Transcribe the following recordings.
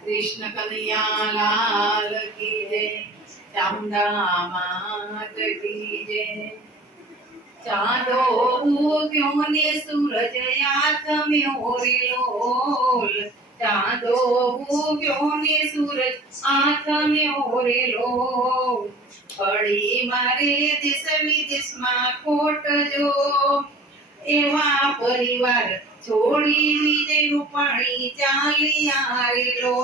કૃષ્ણ કનૈયા લાલ કી જય ચામુંડા માત કી જય ચાંદો ઉગ્યો ને સૂરજ આથમ્યો રે લોલ ચાંદો ઉગ્યો ને સૂરજ આથમ્યો રે લોલ પડી મારે દેશ વિદેશમાં ખોટ જો એવા પરિવાર છોડી રૂપાણી પાણી ચાલી આરેલો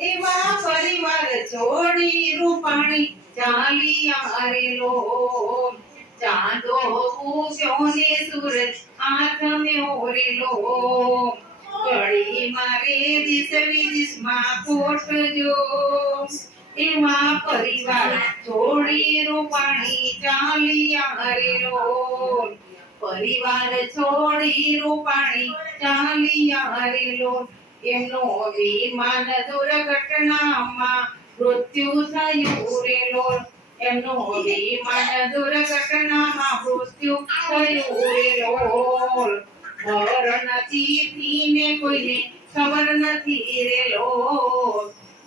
એવા પરિવાર છોડી રૂપાણી ચાલી આરેલો ચાંદો ઉગ્યો ને સૂરજ આથમે ઓરેલો પડી મારે દિશ વિદેશમાં ખોટ જો એમાં પરિવાર છોડી રૂપાણી ચાલી આરેલો પરિવાર છોડી રૂપાણી ચાલી આરેલો એમનો વિમાન દુર્ઘટનામાં મૃત્યુ થયું રેલો. એમનો વિમાન દુર્ઘટનામાં મૃત્યુ થયું રેલો. મરણ તિથિને કોઈને ખબર નથી રેલો.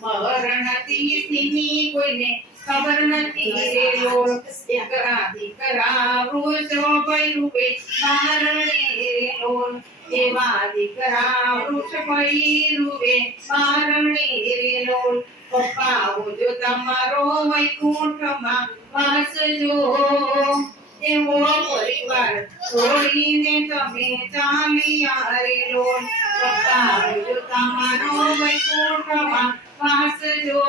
મરણ તિથિની કોઈને ખબર નથી પપ્પા જો તમારો વૈકુંઠમાં વાસજો. એવો પરિવાર છોડીને તમે ચાલી આરેલો પપ્પા જો તમારો વૈકુંઠમાં વાસજો.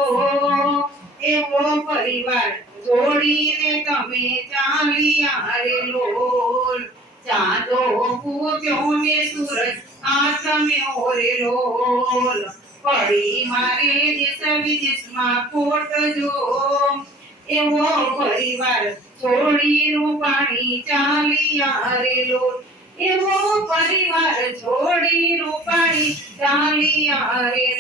એવો પરિવાર જોડીને તમે ચાલી આરેલો ચાંદો ઉગ્યો ને સૂરજ ઓરે લોલ. પડી મારે દેશ વિદેશમાં કોટ જો એવો પરિવાર છોડી રૂપાણી ચાલી આરેલો એવો પરિવાર છોડી રૂપાણી ચાલી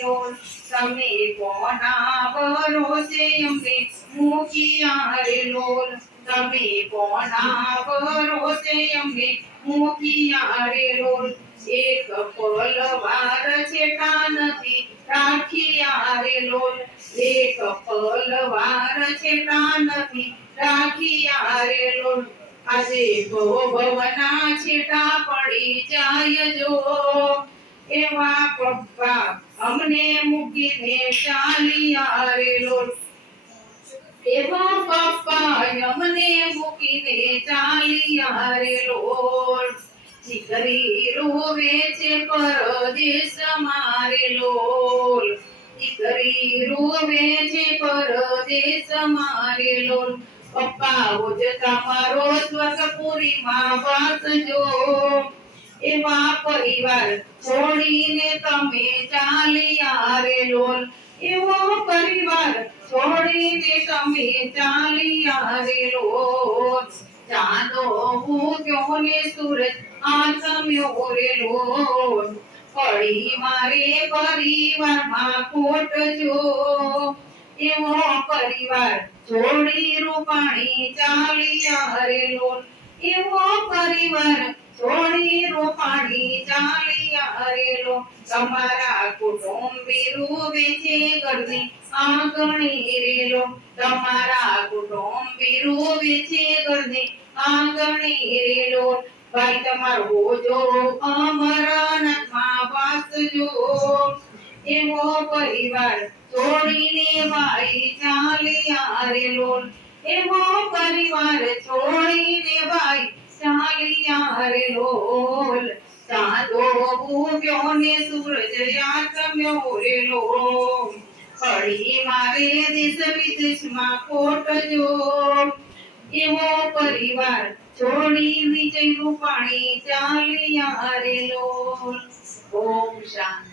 રોલ તમે કોના ભરોસે અમને મૂકી આરેલો તમે કોના ભરોસે અમને મૂકી આરેલો એક પલ વાર છેટા નથી રાખી આરેલો એક પલ વાર છેટા નથી રાખી આરેલો આજે ભવના છેટા પડી જાય જો. એવા પપ્પા અમને મૂકીને ચાલી આરેલો એવા પપ્પા અમને મૂકીને ચાલી આરેલો દીકરી રોવે છે પરદેશ મારે લોલ દીકરી રોવે છે પરદેશ મારે લોલ પપ્પા ઓજ તમારો સ્વર્ગપુરીમાં વાસજો એવા પરિવાર છોડીને તમે ચાલી આરે લોલ. એવો પરિવાર છોડીને તમે ચાલી આરે લોલ. ચાંદો ઉગ્યો ને સૂરજ આથમ્યો રેલો પડી મારે પરિવારમાં ખોટ જો. એવો પરિવાર જોડી રૂપાણી ચાલી આરેલો એવો પરિવાર જોડી રૂપાણી ચાલી આરેલો તમારા કુટુંબી રૂવે છે ઘરની આંગણી રેલો. તમારા કુટુંબી રૂવે છે ઘરની આંગણી રેલો. ભાઈ, તમારો જો અમરનાથમાં વાસજો. એવો પરિવાર છોડીને ભાઈ ચાલી આરેલો એવો પરિવાર છોડીને ભાઈ ચાલી આરેલો સાધો ઉગ્યો ને સૂરજ યાતમ્યો રે લોલ. પડી મારે દેશ વિદેશમાં ખોટ જો એવો પરિવાર છોડી વિજય રૂપાણી ચાલી આરેલો ઓમ શાંતિ.